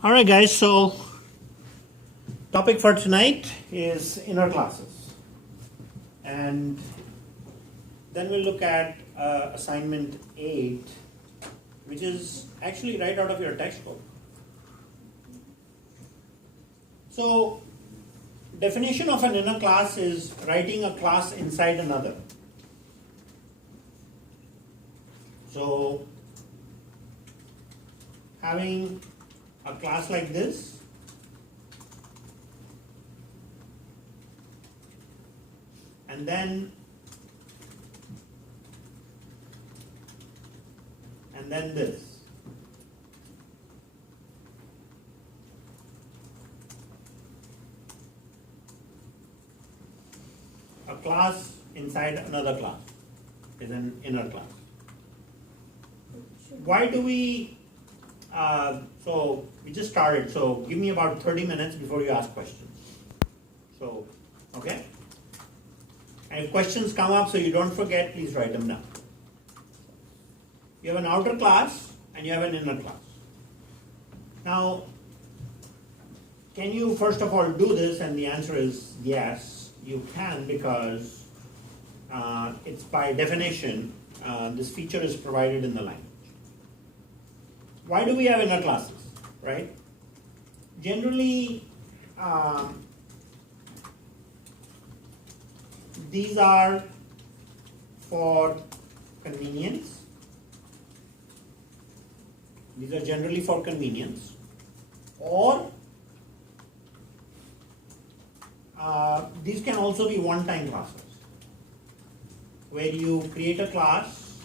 All right, guys. So, topic for tonight is inner classes, and then we'll look at assignment 8, which is actually right out of your textbook. So, definition of an inner class is writing a class inside another. So, having a class like this and then this. A class inside another class is an inner class. Why do we so we just started, so give me about 30 minutes before you ask questions. So, okay? And if questions come up so you don't forget, please write them down. You have an outer class and you have an inner class. Now, can you first of all do this? And the answer is yes, you can, because it's by definition, this feature is provided in the language. Why do we have inner classes, right? Generally, these are for convenience. These are generally for convenience, or these can also be one-time classes, where you create a class,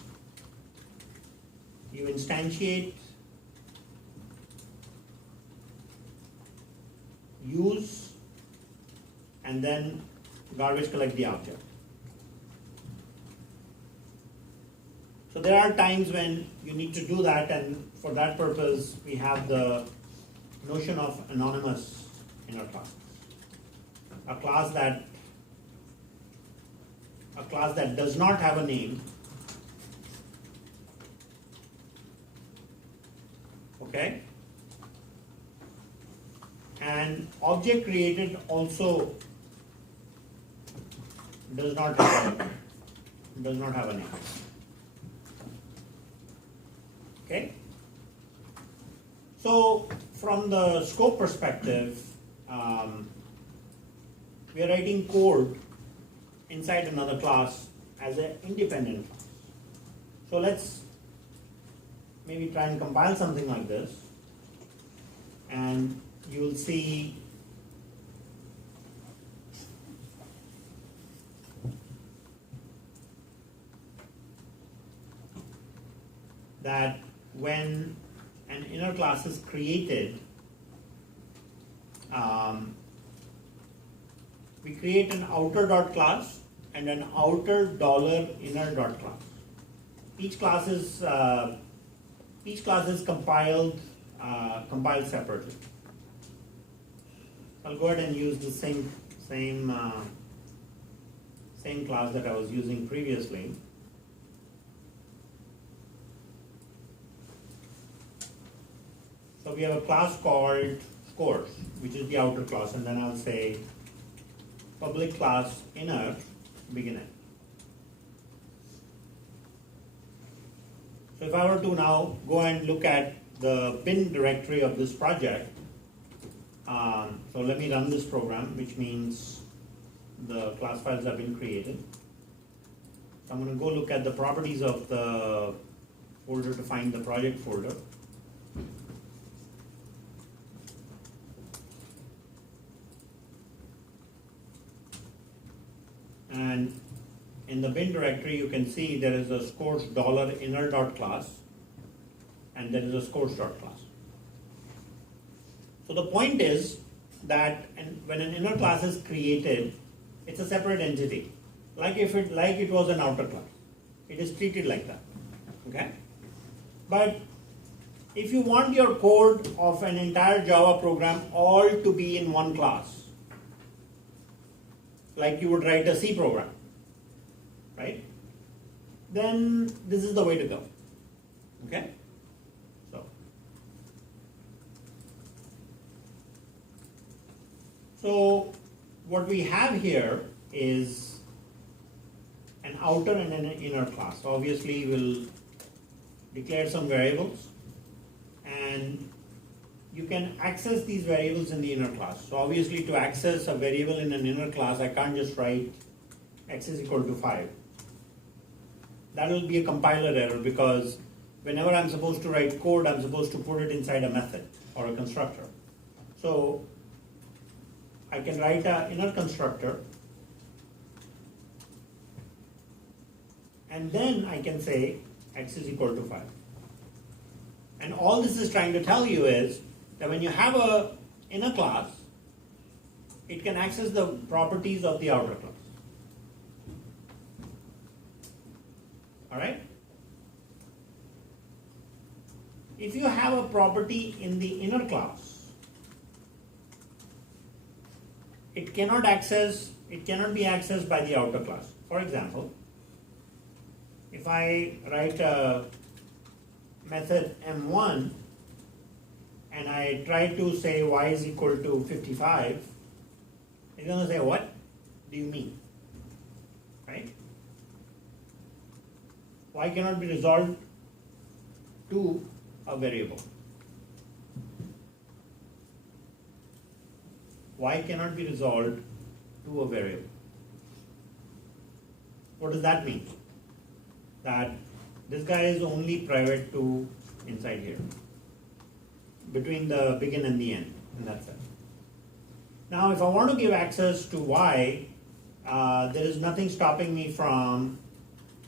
you instantiate, use, and then garbage collect the object. So there are times when you need to do that, and for that purpose we have the notion of anonymous inner classes. A class that does not have a name, okay? And object created also does not have a name. Okay? So from the scope perspective, we are writing code inside another class as an independent class. So let's maybe try and compile something like this, and you will see that when an inner class is created, we create an outer dot class and an outer $inner dot class. Each class is compiled separately. I'll go ahead and use the same class that I was using previously. So we have a class called scores, which is the outer class, and then I'll say public class inner beginner. So if I were to now go and look at the bin directory of this project, so let me run this program, which means the class files have been created. So I'm going to go look at the properties of the folder to find the project folder. And in the bin directory, you can see there is a scores $inner dot class, and there is a scores dot class. So the point is that when an inner class is created, it's a separate entity, like it was an outer class. It is treated like that. Okay? But if you want your code of an entire Java program all to be in one class, like you would write a C program, right? Then this is the way to go. Okay? So So what we have here is an outer and an inner class. So obviously we'll declare some variables, and you can access these variables in the inner class. So obviously to access a variable in an inner class, I can't just write x is equal to 5. That will be a compiler error, because whenever I'm supposed to write code, I'm supposed to put it inside a method or a constructor. So I can write an inner constructor, and then I can say x is equal to 5. And all this is trying to tell you is that when you have an inner class, it can access the properties of the outer class. All right? If you have a property in the inner class, it cannot be accessed by the outer class. For example, if I write a method m1 and I try to say y is equal to 55, it's going to say, what do you mean? Right? Y cannot be resolved to a variable. Y cannot be resolved to a variable. What does that mean? That this guy is only private to inside here, between the begin and the end, and that's it. Now if I want to give access to Y, there is nothing stopping me from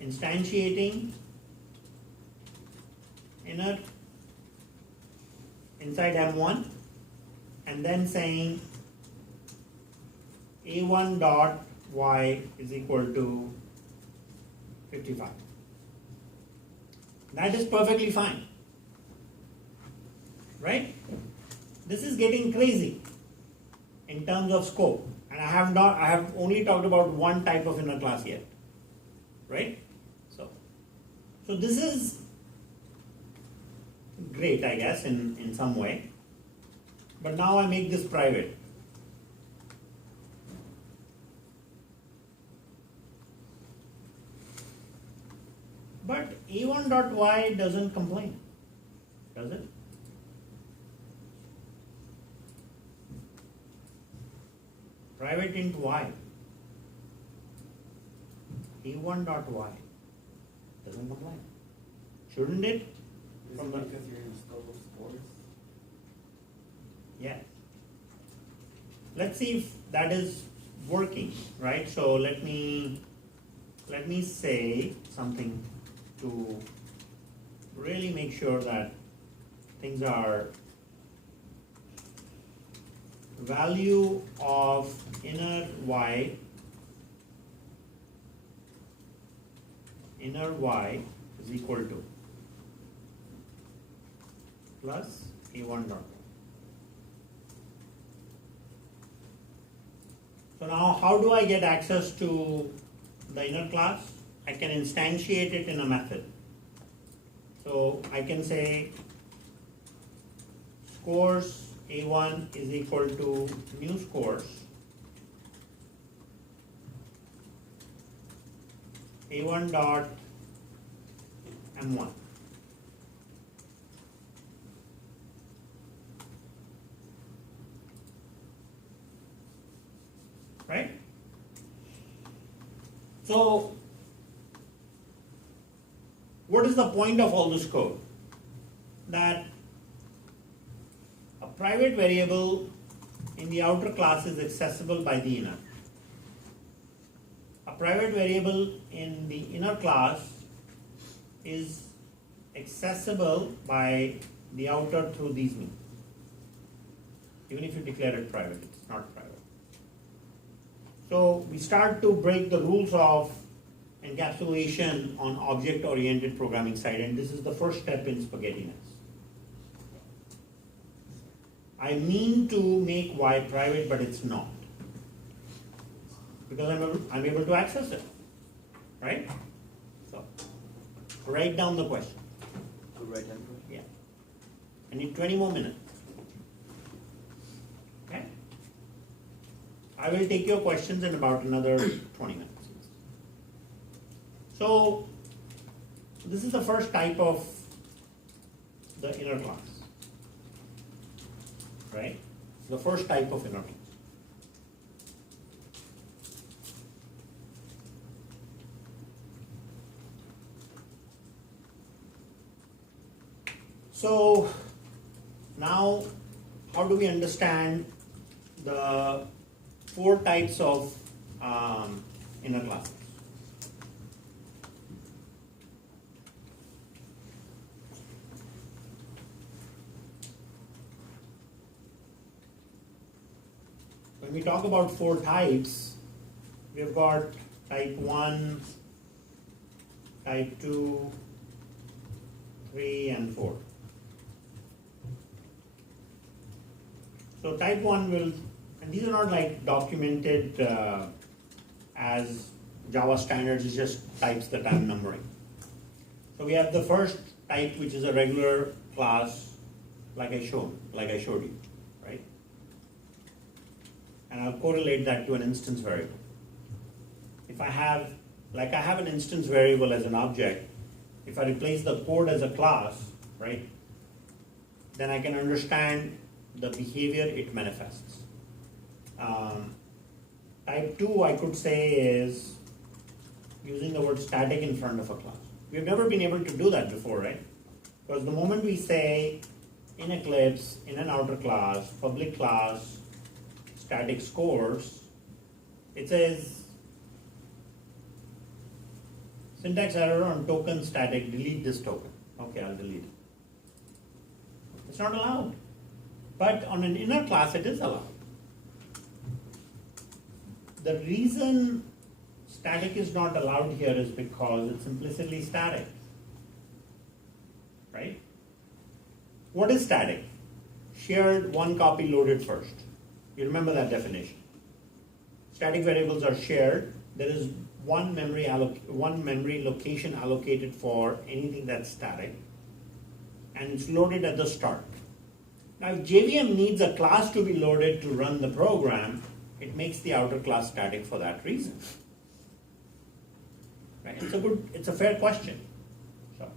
instantiating inner inside M1 and then saying A1 dot Y is equal to 55. That is perfectly fine, right? This is getting crazy in terms of scope, and I have only talked about one type of inner class yet, right? So this is great, I guess, in some way, but now I make this private. But A1.y doesn't complain, does it? Private int y. A1.y doesn't complain. Shouldn't it? Is it because you're in scope of scores? Yes. Let's see if that is working, right? So let me say something to really make sure that things are value of inner y is equal to plus A1 dot. So now how do I get access to the inner class? I can instantiate it in a method. So I can say scores A1 is equal to new scores A1 dot M1. Right? So what is the point of all this code? That a private variable in the outer class is accessible by the inner. A private variable in the inner class is accessible by the outer through these means. Even if you declare it private, it's not private. So we start to break the rules of encapsulation on object-oriented programming side, and this is the first step in spaghettiness. I mean to make Y private, but it's not, because I'm able to access it, right? So write down the question. Write down. Yeah. I need 20 more minutes. Okay. I will take your questions in about another 20 minutes. So this is the first type of the inner class, right? The first type of inner class. So now, how do we understand the 4 types of inner classes? When we talk about 4 types, we've got type 1, type 2, 3, and 4. So type 1 will, and these are not like documented as Java standards, it's just types that I'm numbering. So we have the first type, which is a regular class, like I showed you, right? And I'll correlate that to an instance variable. If I have, like I have an instance variable as an object, if I replace the code as a class, right, then I can understand the behavior it manifests. Type 2, I could say, is using the word static in front of a class. We've never been able to do that before, right? Because the moment we say in Eclipse, in an outer class, public class, static scores, it says syntax error on token static, delete this token. Okay, I'll delete it. It's not allowed. But on an inner class, it is allowed. The reason static is not allowed here is because it's implicitly static, right? What is static? Shared, one copy loaded first. You remember that definition. Static variables are shared. There is one memory location allocated for anything that's static, and it's loaded at the start. Now, if JVM needs a class to be loaded to run the program, it makes the outer class static for that reason. Right? It's a fair question. So.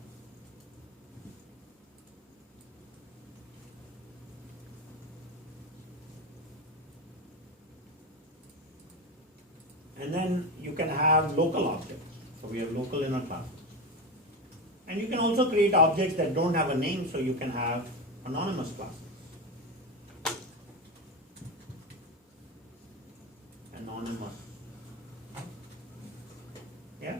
And then you can have local objects. So we have local inner classes. And you can also create objects that don't have a name, so you can have anonymous classes. Anonymous. Yeah?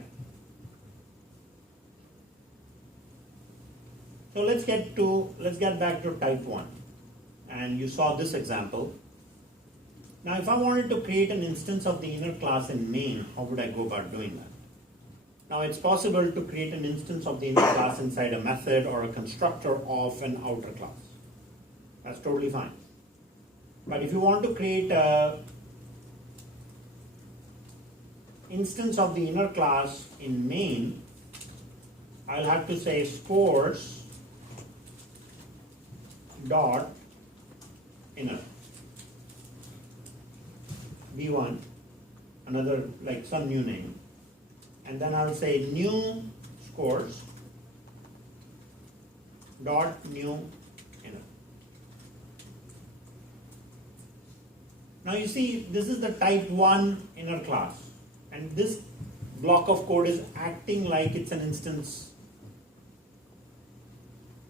So let's get back to type 1. And you saw this example. Now if I wanted to create an instance of the inner class in main, how would I go about doing that? Now it's possible to create an instance of the inner class inside a method or a constructor of an outer class. That's totally fine. But if you want to create a instance of the inner class in main, I'll have to say scores dot inner v1, another like some new name, and then I'll say new scores dot new inner. Now you see, this is the type 1 inner class, and this block of code is acting like it's an instance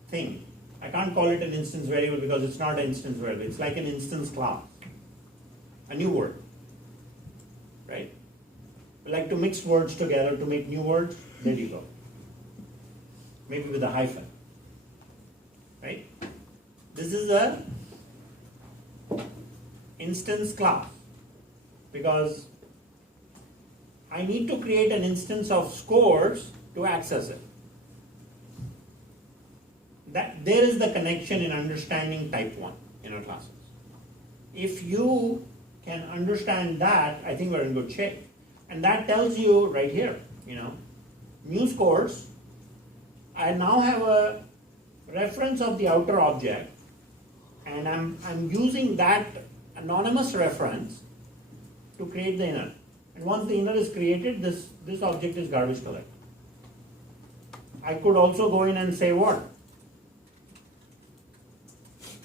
thing. I can't call it an instance variable because it's not an instance variable. It's like an instance class, a new word, right? We like to mix words together to make new words. There you go. Maybe with a hyphen, right? This is a instance class because I need to create an instance of scores to access it. That there is the connection in understanding type 1 inner classes. If you can understand that, I think we're in good shape. And that tells you right here, new scores. I now have a reference of the outer object, and I'm using that anonymous reference to create the inner. And once the inner is created, this object is garbage collected. I could also go in and say what?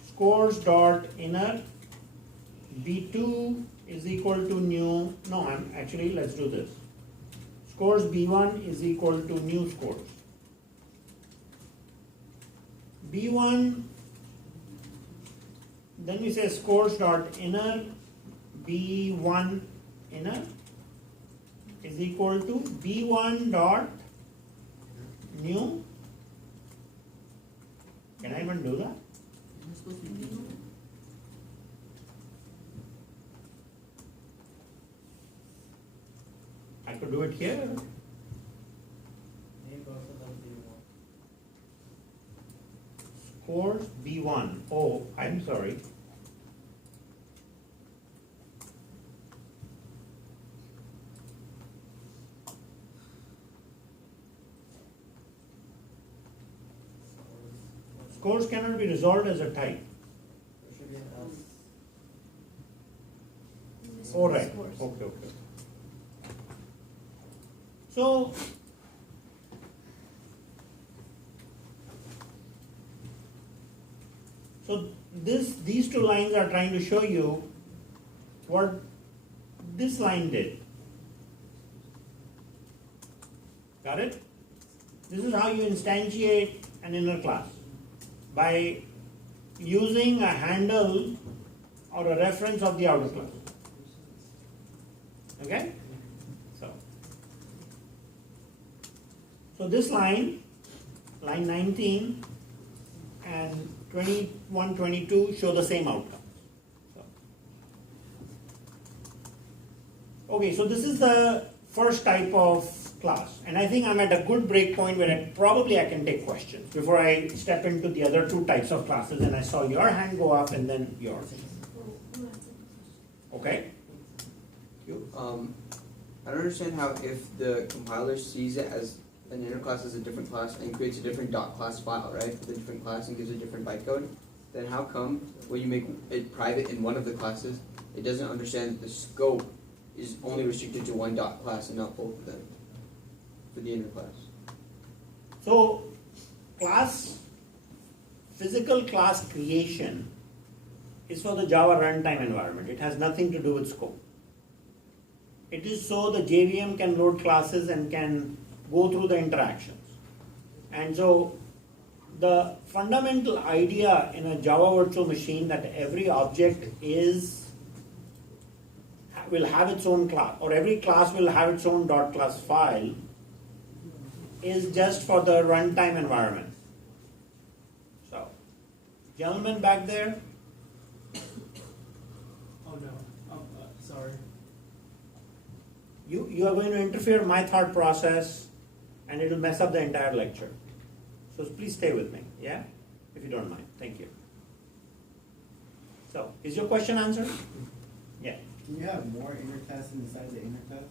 Scores dot inner B2 is equal to new, no, let's do this. Scores B1 is equal to new scores. B1, then we say scores dot inner B1 inner is equal to B1 dot new. Can I even do that? I could do it here. Name both of them B1. Scores B1. Oh, I'm sorry. Scores cannot be resolved as a type. There should be an else. Oh, right. Okay. So, these two lines are trying to show you what this line did. Got it? This is how you instantiate an inner class, by using a handle or a reference of the outer class. Okay? So this line 19 and 21, 22 show the same outcome. Okay, so this is the first type of class, and I think I'm at a good break point where I can take questions before I step into the other two types of classes, and I saw your hand go up and then yours. Okay? You? I don't understand how if the compiler sees it as an inner class as a different class and creates a different .class file, right, for the different class and gives a different bytecode, then how come when you make it private in one of the classes, it doesn't understand that the scope is only restricted to one .class and not both of them for the inner class? So, physical class creation is for the Java runtime environment. It has nothing to do with scope. It is so the JVM can load classes and can go through the interactions. And so the fundamental idea in a Java virtual machine that every object will have its own class, or every class will have its own .class file, is just for the runtime environment. So, gentlemen back there, Oh no, sorry. you are going to interfere in my thought process, and it will mess up the entire lecture. So please stay with me, yeah? If you don't mind. Thank you. So, is your question answered? Yeah. Can you have more inner classes inside the inner class?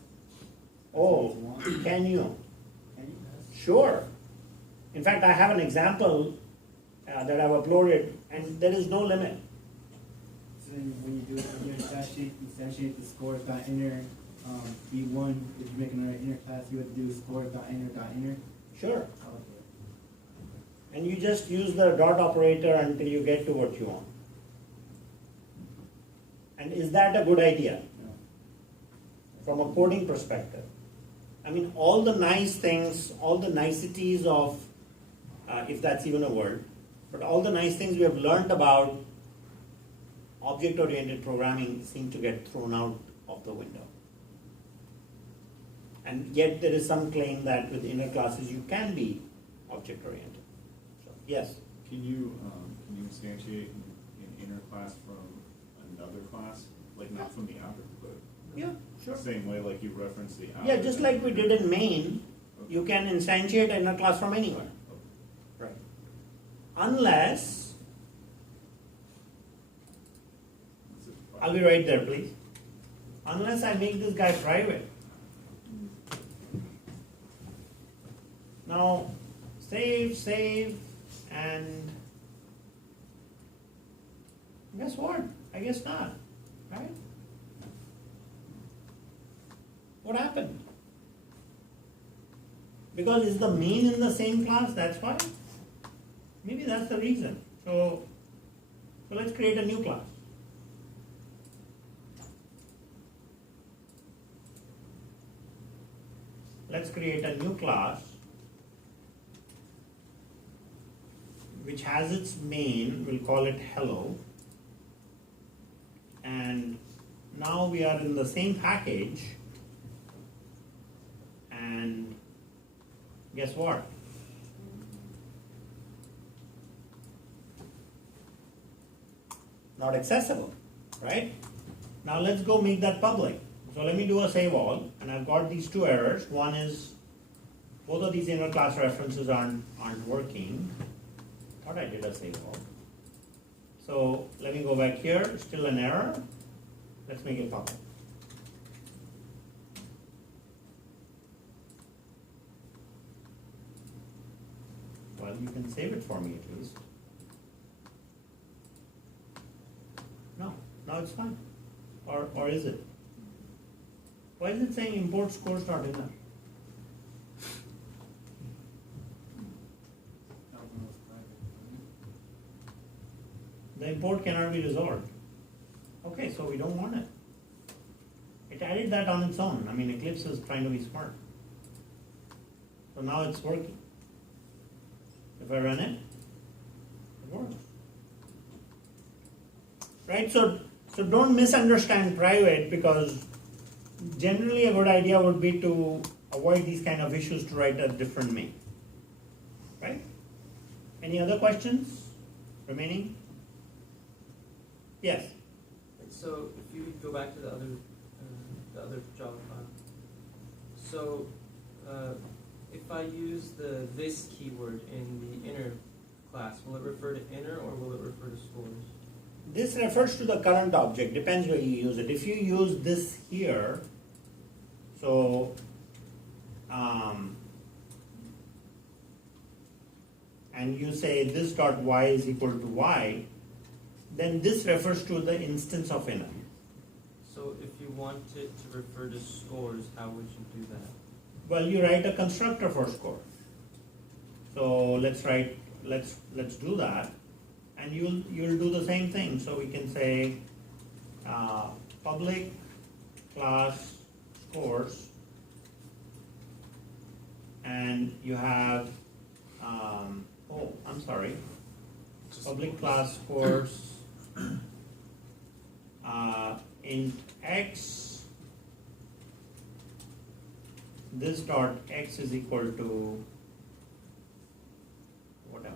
Oh, can you? Can you? Sure. In fact, I have an example that I've uploaded, and there is no limit. So then when you instantiate the scores.inner B1, if you make another inner class, you would do scores.inner.inner? Sure. Okay. And you just use the dot operator until you get to what you want. And is that a good idea No. from a coding perspective? I mean, all the nice things, all the niceties of, if that's even a word, but all the nice things we have learned about object-oriented programming seem to get thrown out of the window. And yet there is some claim that with inner classes you can be object-oriented. So, yes? Can you instantiate an inner class from another class? Like not from the outer, but Yeah, sure. same way like you referenced the outer. Yeah, just like we did in main, you can instantiate an inner class from anywhere. Right. Unless, I'll be right there, please. Unless I make this guy private. Now, save, and guess what? I guess not, right? What happened? Because is the main in the same class, that's why? Maybe that's the reason. So let's create a new class. Let's create a new class which has its main, we'll call it hello. And now we are in the same package, and guess what? Not accessible, right? Now let's go make that public. So let me do a save all, and I've got these two errors. One is both of these inner class references aren't working. Thought I did a save all. So let me go back here, still an error. Let's make it public. Well, you can save it for me at least. No, now it's fine. Or is it? Why is it saying import scores not enough? The import cannot be resolved. Okay, so we don't want it. It added that on its own. I mean, Eclipse is trying to be smart. So now it's working. If I run it, it works. Right? So don't misunderstand private, because generally a good idea would be to avoid these kind of issues, to write a different main. Right? Any other questions remaining? Yes. So if you go back to the other Java file, so if I use the this keyword in the inner class, will it refer to inner or will it refer to scores? This refers to the current object, depends where you use it. If you use this here, so and you say this dot y is equal to y, then this refers to the instance of inner. So if you want it to refer to scores, how would you do that? Well, you write a constructor for score. So let's do that, and you'll do the same thing. So we can say public class scores, and you have public class scores int x, this dot x is equal to whatever.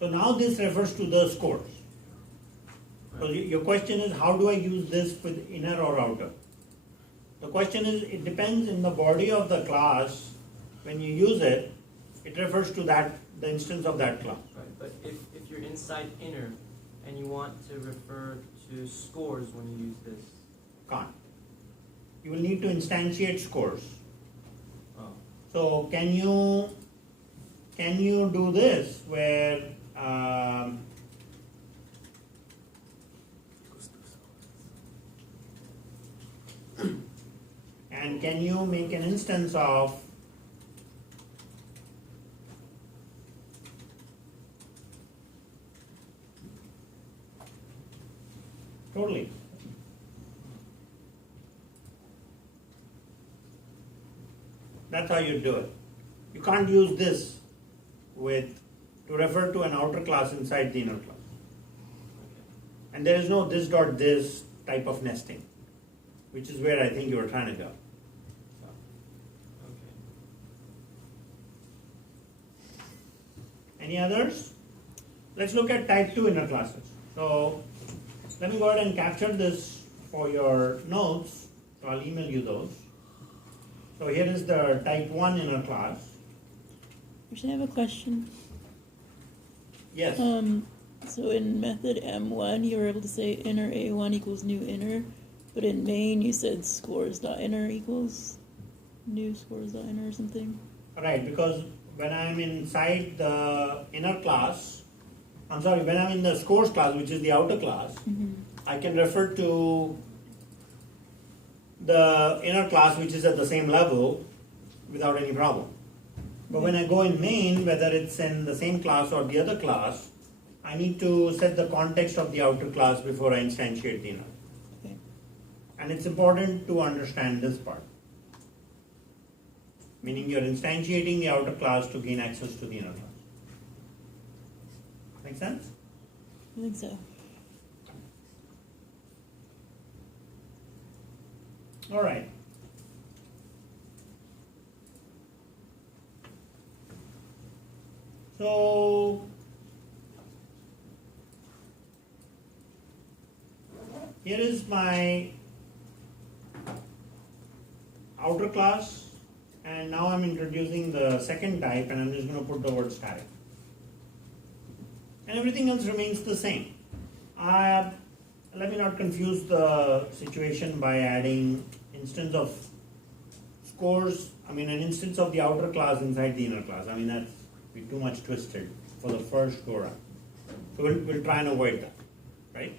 So now this refers to the scores. So your question is, how do I use this with inner or outer? The question is, it depends in the body of the class. When you use it, it refers to that, the instance of that class. Right, but if you're inside inner and you want to refer to scores when you use this, Can't. You will need to instantiate scores. oh, So can you do this where and can you make an instance of totally? That's how you do it. You can't use this to refer to an outer class inside the inner class. okay. And there is no this dot this type of nesting, which is where I think you were trying to go. Okay. Any others? Let's look at type 2 inner classes. So let me go ahead and capture this for your notes. So I'll email you those. So here is the type 1 inner class. Actually, I have a question. Yes. So in method M1, you were able to say inner A1 equals new inner, but in main you said scores.inner equals new scores.inner or something. Right, because when I'm inside the inner class, when I'm in the scores class, which is the outer class, I can refer to the inner class, which is at the same level, without any problem. But when I go in main, whether it's in the same class or the other class, I need to set the context of the outer class before I instantiate the inner. Okay. And it's important to understand this part. Meaning you're instantiating the outer class to gain access to the inner class. Make sense? I think so. All right. So here is my outer class, and now I'm introducing the second type, and I'm just going to put the word static. And everything else remains the same. Let me not confuse the situation by adding instance of scores, an instance of the outer class inside the inner class. That's be too much twisted for the first go round. So we'll try and avoid that, right?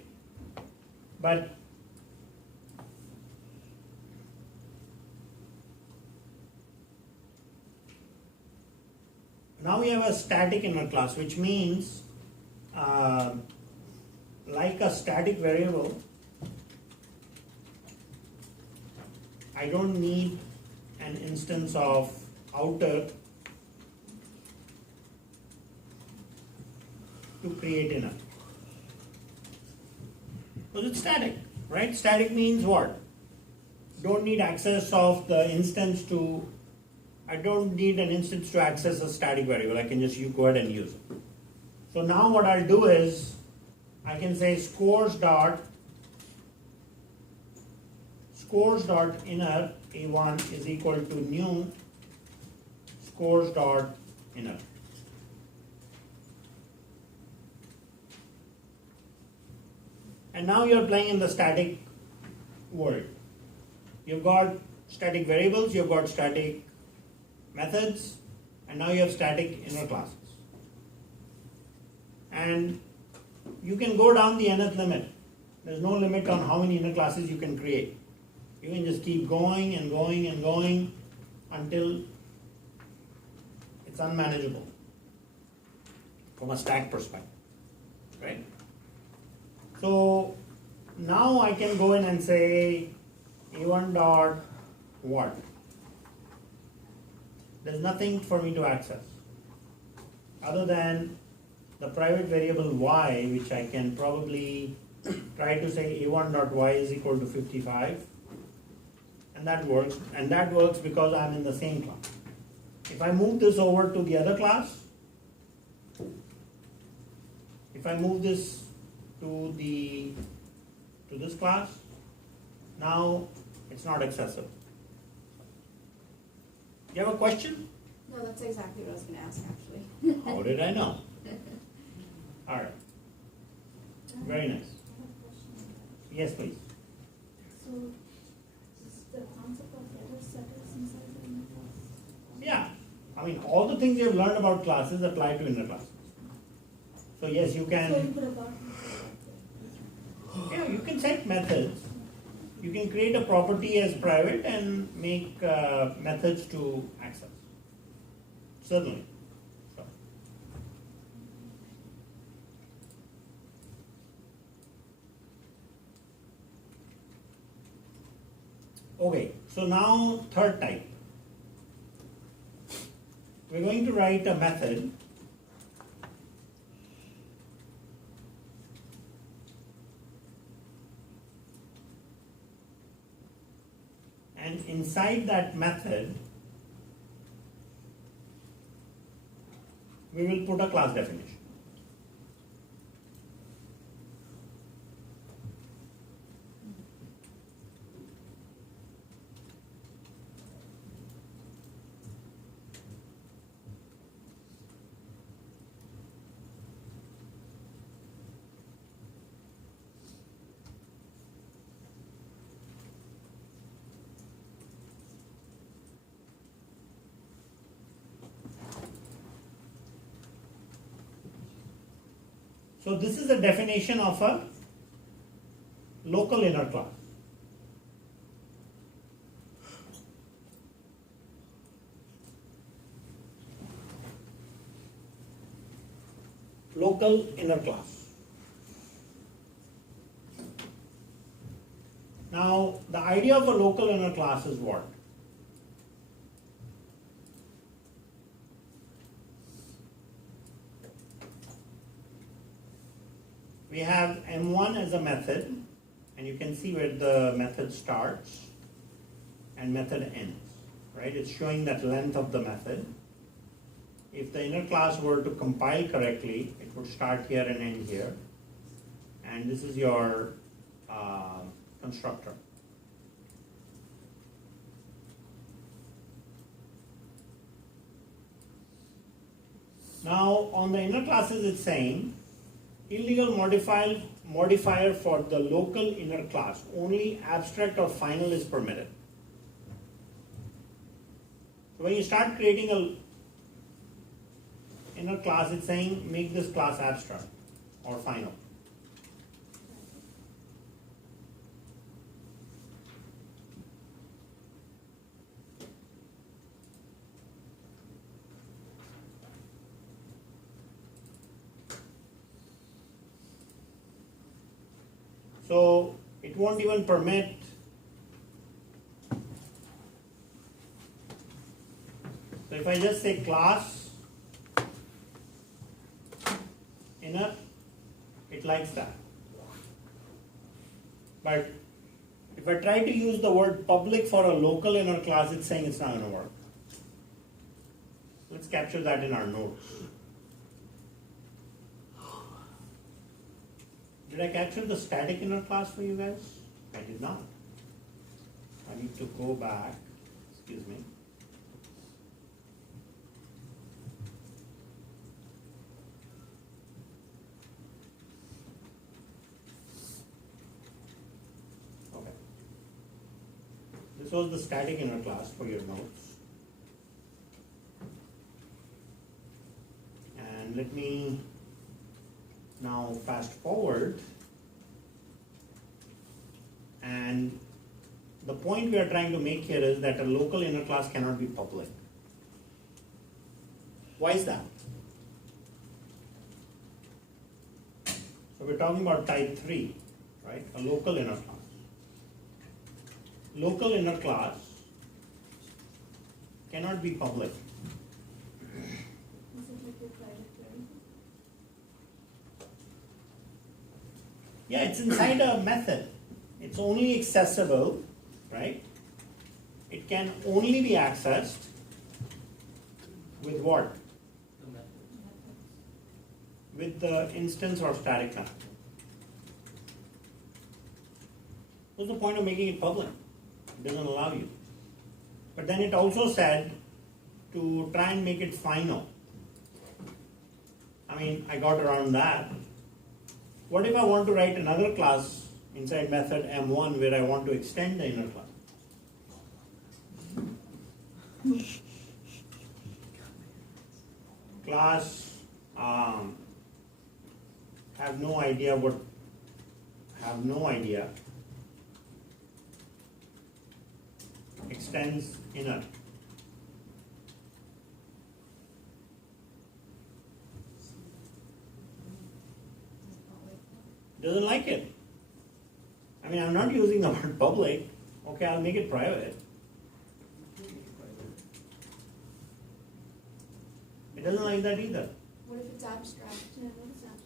But now we have a static inner class, which means like a static variable, I don't need an instance of outer to create inner. Because it's static, right? Static means what? Don't need access of the instance to, I don't need an instance to access a static variable. I can just go ahead and use it. So now what I'll do is, I can say scores dot inner A1 is equal to new scores dot inner. And now you're playing in the static world. You've got static variables, you've got static methods, and now you have static inner classes. And you can go down the nth limit. There's no limit on how many inner classes you can create. You can just keep going and going and going until it's unmanageable from a stack perspective, right? So now I can go in and say A1 dot what? There's nothing for me to access other than the private variable y, which I can probably try to say A1 dot y is equal to 55, and that works. And that works because I'm in the same class. If I move this over to the other class, if I move this to this class, now it's not accessible. You have a question? No, that's exactly what I was going to ask, actually. How did I know? All right. Very nice. Yes, please. So, is the concept of getter setters inside the inner class? Yeah. All the things you've learned about classes apply to inner classes. So yes, you can. So you put a button. Yeah, you can set methods. You can create a property as private and make methods to access. Certainly. Sure. Okay, so now third type. We're going to write a method and inside that method we will put a class definition. So this is the definition of a local inner class. Local inner class. Now, the idea of a local inner class is what? We have M1 as a method, and you can see where the method starts and method ends, right? It's showing that length of the method. If the inner class were to compile correctly, it would start here and end here. And this is your constructor. Now, on the inner classes, it's saying illegal modifier for the local inner class. Only abstract or final is permitted. So when you start creating a inner class, it's saying make this class abstract or final. So it won't even permit so if I just say class inner, it likes that. But if I try to use the word public for a local inner class, it's saying it's not going to work. Let's capture that in our notes. Did I capture the static inner class for you guys? I did not. I need to go back. Excuse me. Okay. This was the static inner class for your notes. And let me now fast forward, and the point we are trying to make here is that a local inner class cannot be public. Why is that? So we're talking about type 3, right? A local inner class. Local inner class cannot be public. Is it like your private variable? Yeah, it's inside a method. It's only accessible, right? It can only be accessed with what? The method. With the instance or static method. What's the point of making it public? It doesn't allow you. But then it also said to try and make it final. I mean, I got around that. What if I want to write another class inside method M1 where I want to extend the inner class? Class have no idea extends inner. Doesn't like it. I mean, I'm not using the word public. Okay, I'll make it private. It doesn't like that either. What if it's abstract? Yeah, what is that?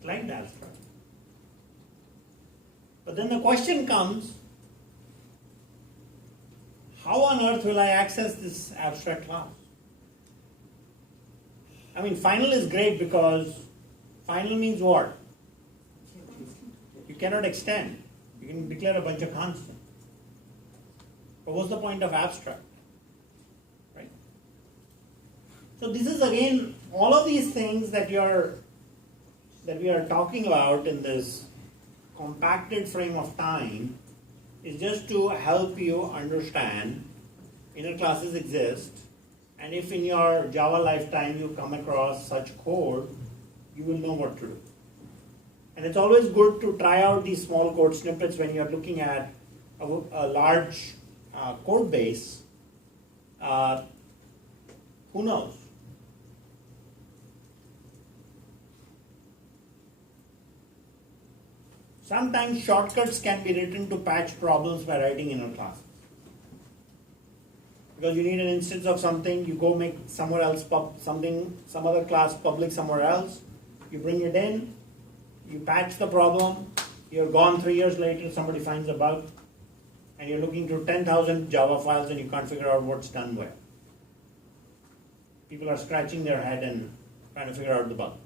It likes the abstract. But then the question comes, how on earth will I access this abstract class? I mean, final is great because final means what? You cannot extend. You can declare a bunch of constants. But what's the point of abstract? Right? So this is again, all of these things that we are talking about in this compacted frame of time is just to help you understand inner classes exist, and if in your Java lifetime you come across such code, you will know what to do. And it's always good to try out these small code snippets when you're looking at a large code base. Who knows? Sometimes shortcuts can be written to patch problems by writing inner classes. Because you need an instance of something, you go make somewhere else some other class public somewhere else, you bring it in, you patch the problem, you're gone 3 years later, somebody finds a bug, and you're looking through 10,000 Java files and you can't figure out what's done where. People are scratching their head and trying to figure out the bug.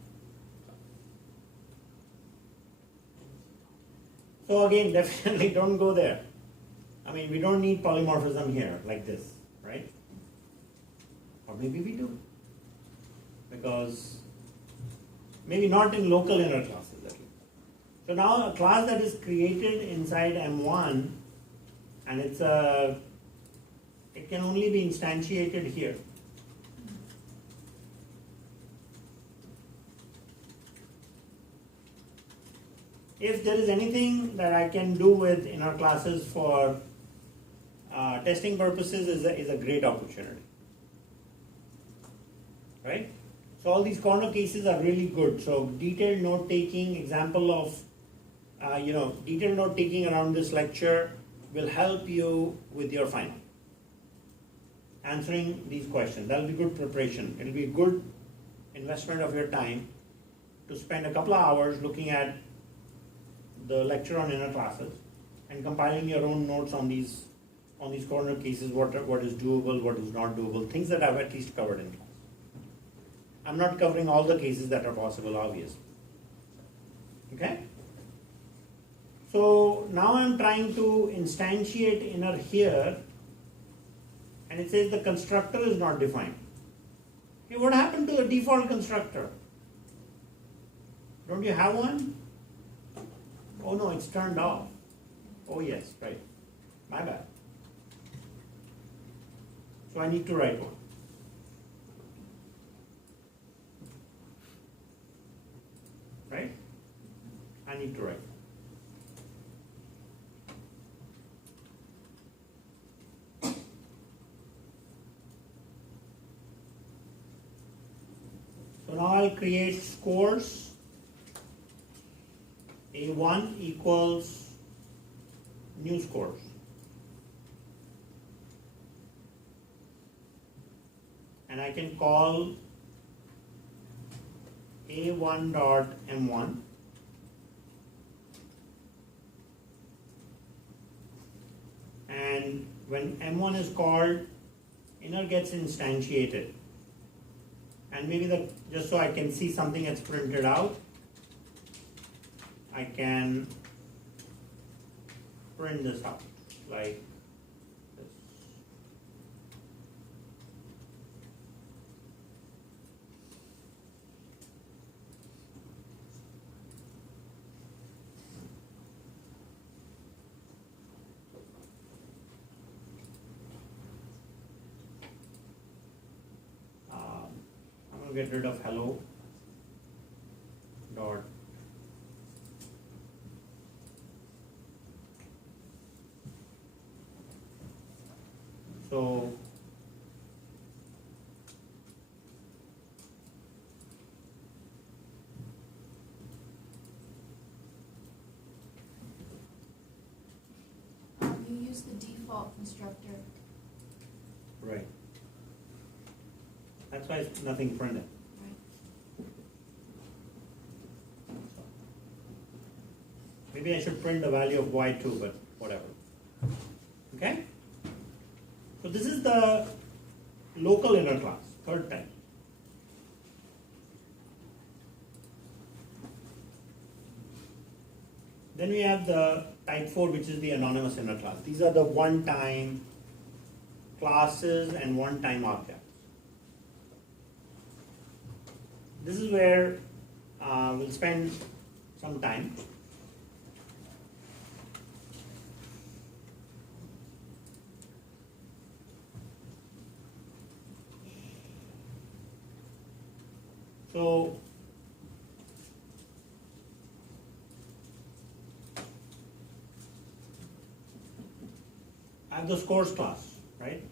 So again, definitely don't go there. I mean, we don't need polymorphism here like this, right? Or maybe we do. Because maybe not in local inner classes at least. So now a class that is created inside M1, and it can only be instantiated here. If there is anything that I can do with inner classes for testing purposes, is a great opportunity, right? So all these corner cases are really good. So detailed note taking, example of detailed note taking around this lecture will help you with your final. Answering these questions, that'll be good preparation. It'll be a good investment of your time to spend a couple of hours looking at the lecture on inner classes and compiling your own notes on these corner cases, what is doable, what is not doable, things that I've at least covered in class. I'm not covering all the cases that are possible, obviously. Okay? So now I'm trying to instantiate inner here, and it says the constructor is not defined. Okay, what happened to the default constructor? Don't you have one? Oh no, it's turned off. Oh yes, right. My bad. So I need to write one. Right? I need to write one. So now I'll create scores. A1 equals new scores. And I can call A1.M1. And when M1 is called, inner gets instantiated. And maybe just so I can see something that's printed out, I can print this out like this. I'm going to get rid of hello dot so You use the default constructor. right. That's why it's nothing printed. Right. Maybe I should print the value of y2, but whatever. Okay? So this is the local inner class, third type. Then we have the type 4, which is the anonymous inner class. These are the one-time classes and one-time objects. This is where we'll spend some time. So I have the scores class, right?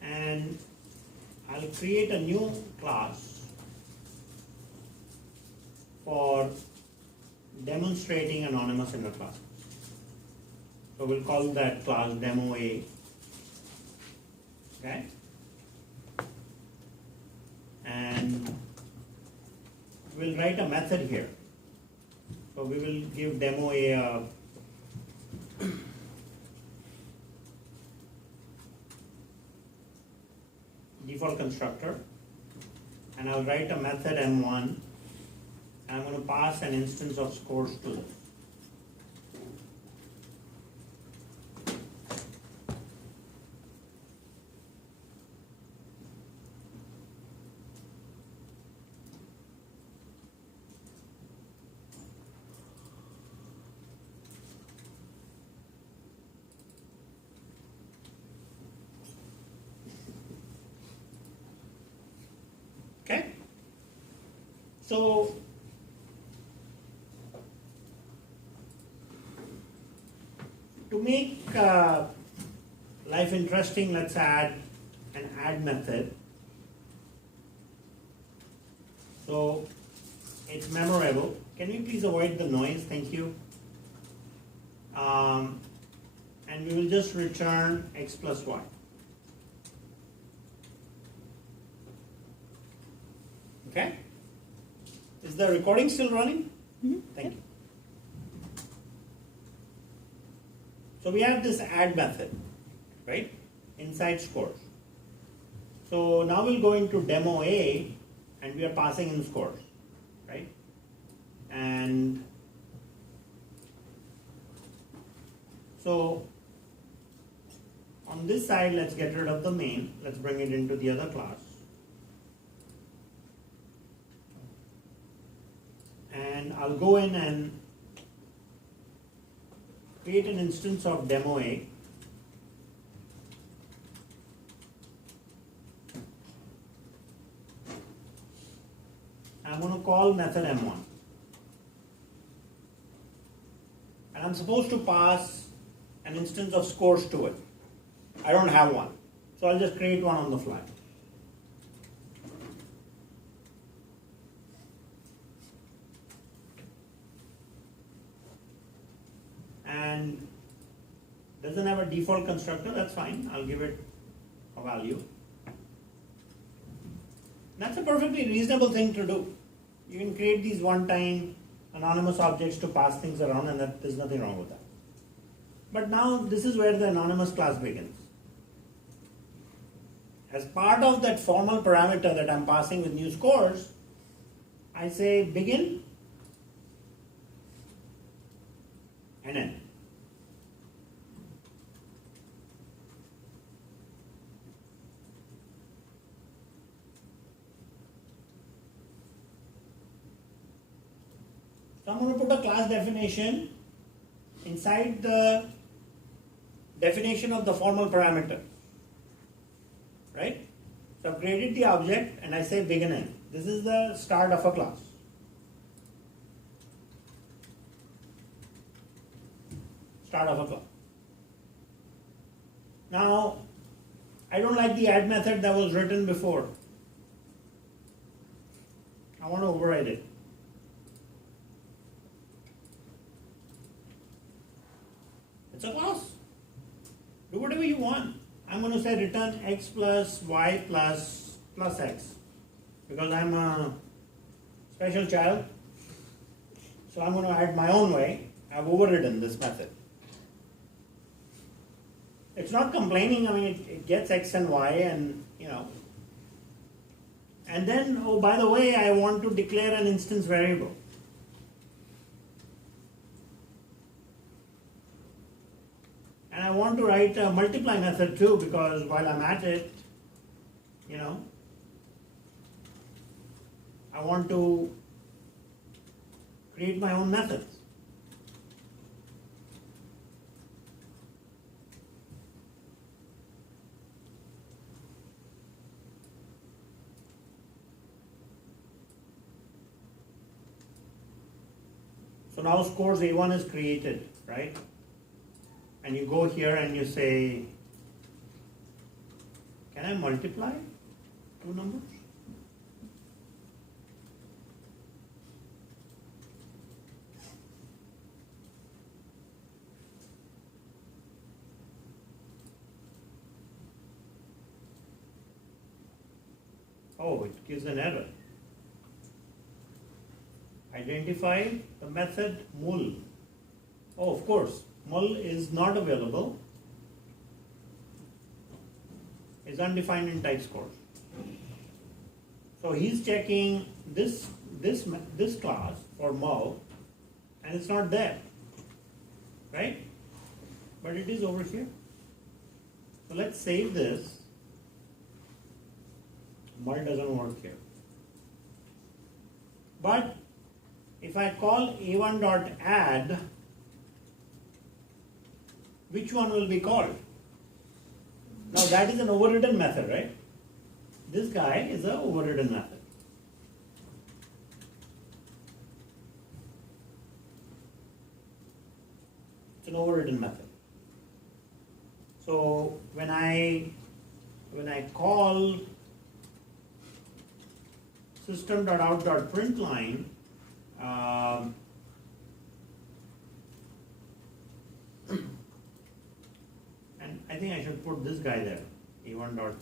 And I'll create a new class for demonstrating anonymous inner classes. So we'll call that class demo A. Okay? And we'll write a method here. So we will give demo A default constructor, and I'll write a method M1, and I'm going to pass an instance of scores to this. Okay? So to make life interesting, let's add an add method. So it's memorable. Can we please avoid the noise? Thank you. And we will just return x plus y. Okay? Is the recording still running? Mm-hmm. Thank you. So we have this add method, right? Inside scores. So now we'll go into demo A and we are passing in scores, right? And so on this side, let's get rid of the main. Let's bring it into the other class. And I'll go in and create an instance of demo A. I'm going to call method M1. And I'm supposed to pass an instance of scores to it. I don't have one. So I'll just create one on the fly. And doesn't have a default constructor, that's fine. I'll give it a value. That's a perfectly reasonable thing to do. You can create these one-time anonymous objects to pass things around, and there's nothing wrong with that. But now this is where the anonymous class begins. As part of that formal parameter that I'm passing with new scores, I say begin and end. So I'm going to put a class definition inside the definition of the formal parameter, right? So I've created the object and I say begin end. This is the start of a class. Start of a class. Now, I don't like the add method that was written before. I want to override it. It's a class. Do whatever you want. I'm going to say return x plus y plus x because I'm a special child. So I'm going to add my own way. I've overridden this method. It's not complaining. I mean, it gets x and y and, and then, oh, by the way, I want to declare an instance variable. And I want to write a multiply method too, because while I'm at it, I want to create my own methods. So now scores A1 is created, right? And you go here and you say, can I multiply two numbers? Oh, it gives an error. Identify the method mul. Oh, of course, mul is not available. Is undefined in type scores. So he's checking this class for mul, and it's not there, right? But it is over here. So let's save this. Mul doesn't work here. But if I call a1.add, which one will be called? Now that is an overridden method, right? This guy is an overridden method. It's an overridden method. So when I call system.out.println, and I think I should put this guy there, a1 dot.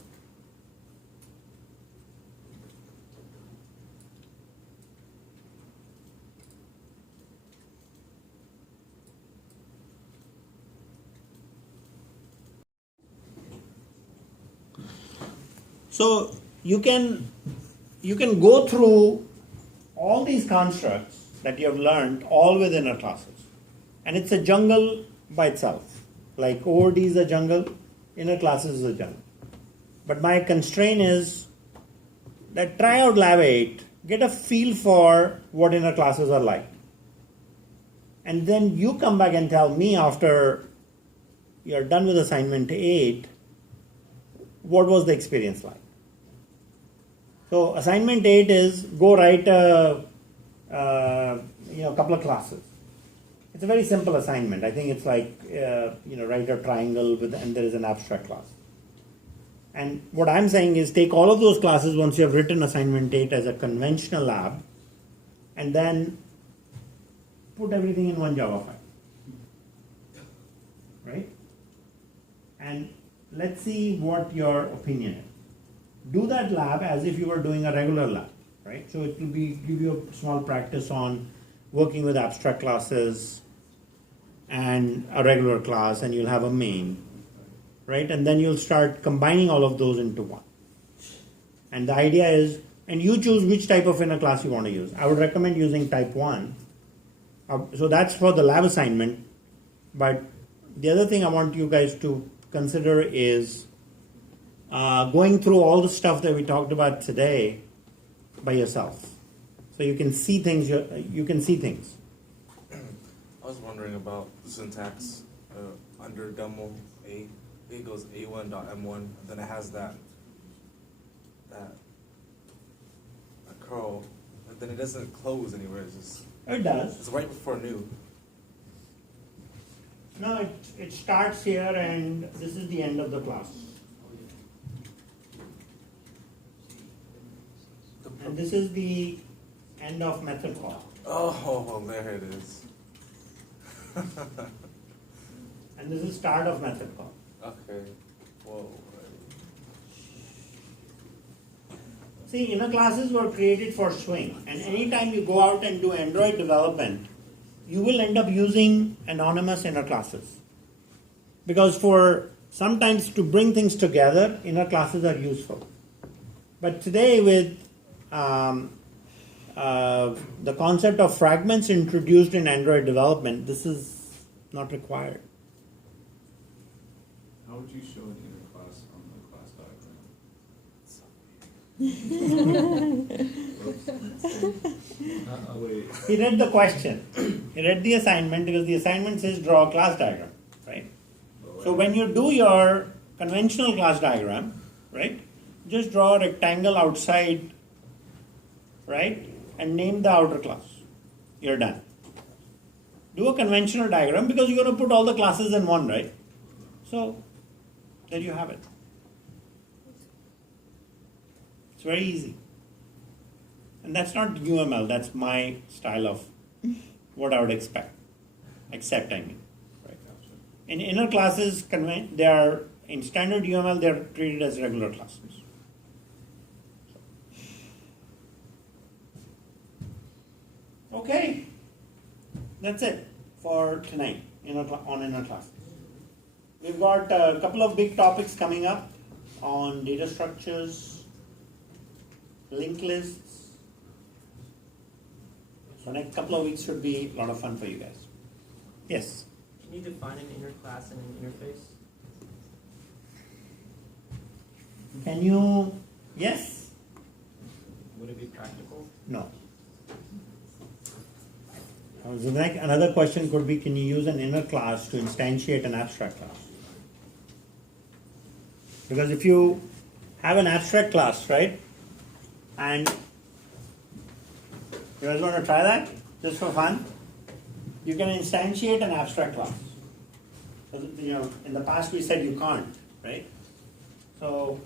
So you can go through all these constructs that you have learned all within our classes, and it's a jungle by itself. Like OOD is a jungle, inner classes is a jungle. But my constraint is that try out Lab 8, get a feel for what inner classes are like. And then you come back and tell me after you're done with assignment 8, what was the experience like. So assignment 8 is go write a couple of classes. It's a very simple assignment. I think it's like write a triangle and there is an abstract class. And what I'm saying is take all of those classes once you have written assignment 8 as a conventional lab, and then put everything in one Java file, right? And let's see what your opinion is. Do that lab as if you were doing a regular lab, right? So it will give you a small practice on working with abstract classes and a regular class, and you'll have a main, right? And then you'll start combining all of those into one. And the idea is, and you choose which type of inner class you want to use. I would recommend using type 1. So that's for the lab assignment. But the other thing I want you guys to consider is going through all the stuff that we talked about today by yourself. So you can see things. You can see things. I was wondering about the syntax under demo A. It goes a1.m1, and then it has that curl, and then it doesn't close anywhere. It's just It does. it's right before new. No, it starts here, and this is the end of the class. And this is the end of method call. Oh, there it is. And this is start of method call. Okay. Whoa. See, inner classes were created for swing, and anytime you go out and do Android development, you will end up using anonymous inner classes. Because for sometimes to bring things together, inner classes are useful. But today with the concept of fragments introduced in Android development, this is not required. How would you show an inner class on the class diagram? Wait. He read the question. He read the assignment because the assignment says draw a class diagram, right? So when you do your conventional class diagram, right, just draw a rectangle outside, right, and name the outer class. You're done. do a conventional diagram because you're going to put all the classes in one, right? So there you have it. It's very easy. And that's not UML, that's my style of what I would accept, I mean. Right. In inner classes, they are, in standard UML, they are treated as regular classes. Okay, that's it for tonight on inner classes. We've got a couple of big topics coming up on data structures, linked lists. So next couple of weeks should be a lot of fun for you guys. Yes? Can you define an inner class and an interface? Can you? Yes? Would it be practical? No. So another question could be, can you use an inner class to instantiate an abstract class? Because if you have an abstract class, right, and you guys want to try that just for fun? You can instantiate an abstract class. You know, in the past we said you can't, right? So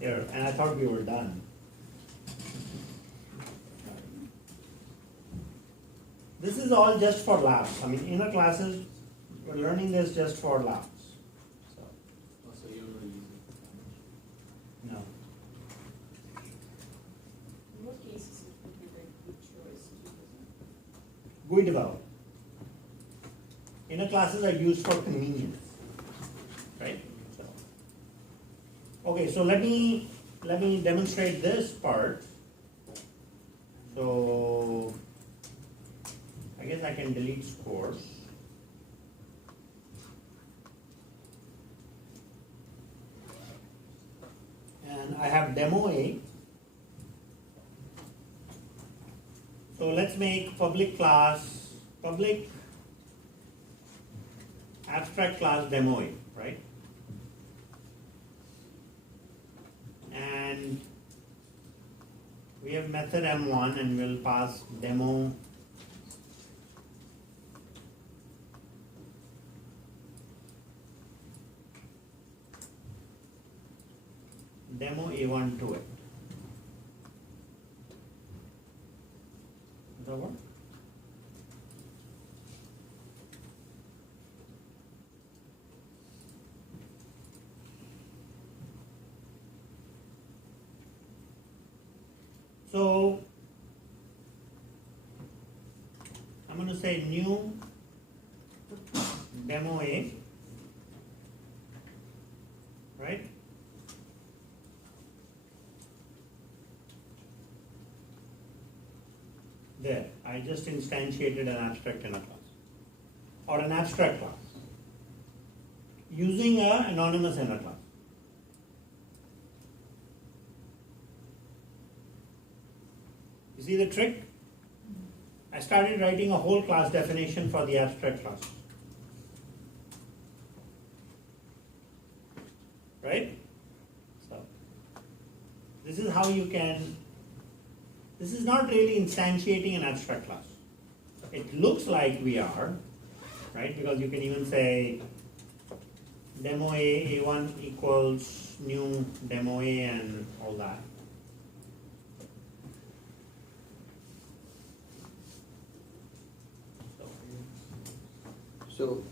here, and I thought we were done. This is all just for laughs. I mean, inner classes, we're learning this just for laughs. So, Also, you don't really use it. no. In what cases it would be a very good choice to use it? GUI develop. Inner classes are used for convenience, right? So, okay, so let me demonstrate this part. So I guess I can delete scores. And I have demo A. So let's make public abstract class demo A, right? And we have method M1 and we'll pass demo A1 to it. Does that work? So I'm going to say new demo A, right? There, I just instantiated an abstract inner class or an abstract class using an anonymous inner class. You see the trick? I started writing a whole class definition for the abstract class. Right? So, this is how you can. This is not really instantiating an abstract class. It looks like we are, right? Because you can even say demo A, A1 equals new demo A and all that. So,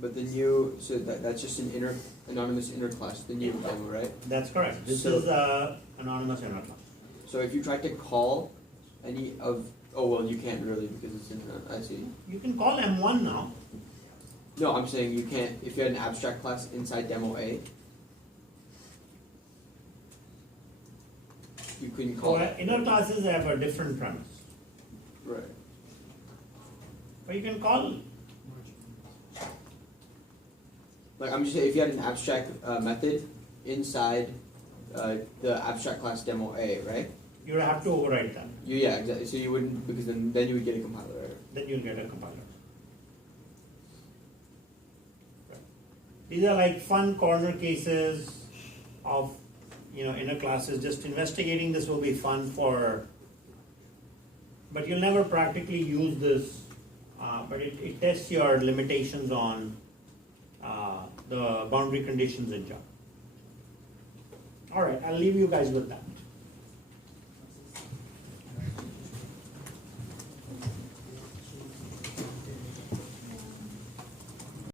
but the new, so that's just an anonymous inner class, the new demo, right? That's correct. This So- is a anonymous inner class. So if you try to call any of, oh well, you can't really because it's in, I see. You can call M1 now. No, I'm saying you can't, if you had an abstract class inside demo A, you couldn't call So it. inner classes have a different premise. Right. But you can call, Like I'm just saying, if you had an abstract method inside the abstract class demo A, right? you have to override that. Yeah, exactly. So you wouldn't, because then you would get a compiler error. Then you'll get a compiler. These are like fun corner cases of inner classes. Just investigating this will be fun for, but you'll never practically use this but it tests your limitations on the boundary conditions in Java. All right, I'll leave you guys with that.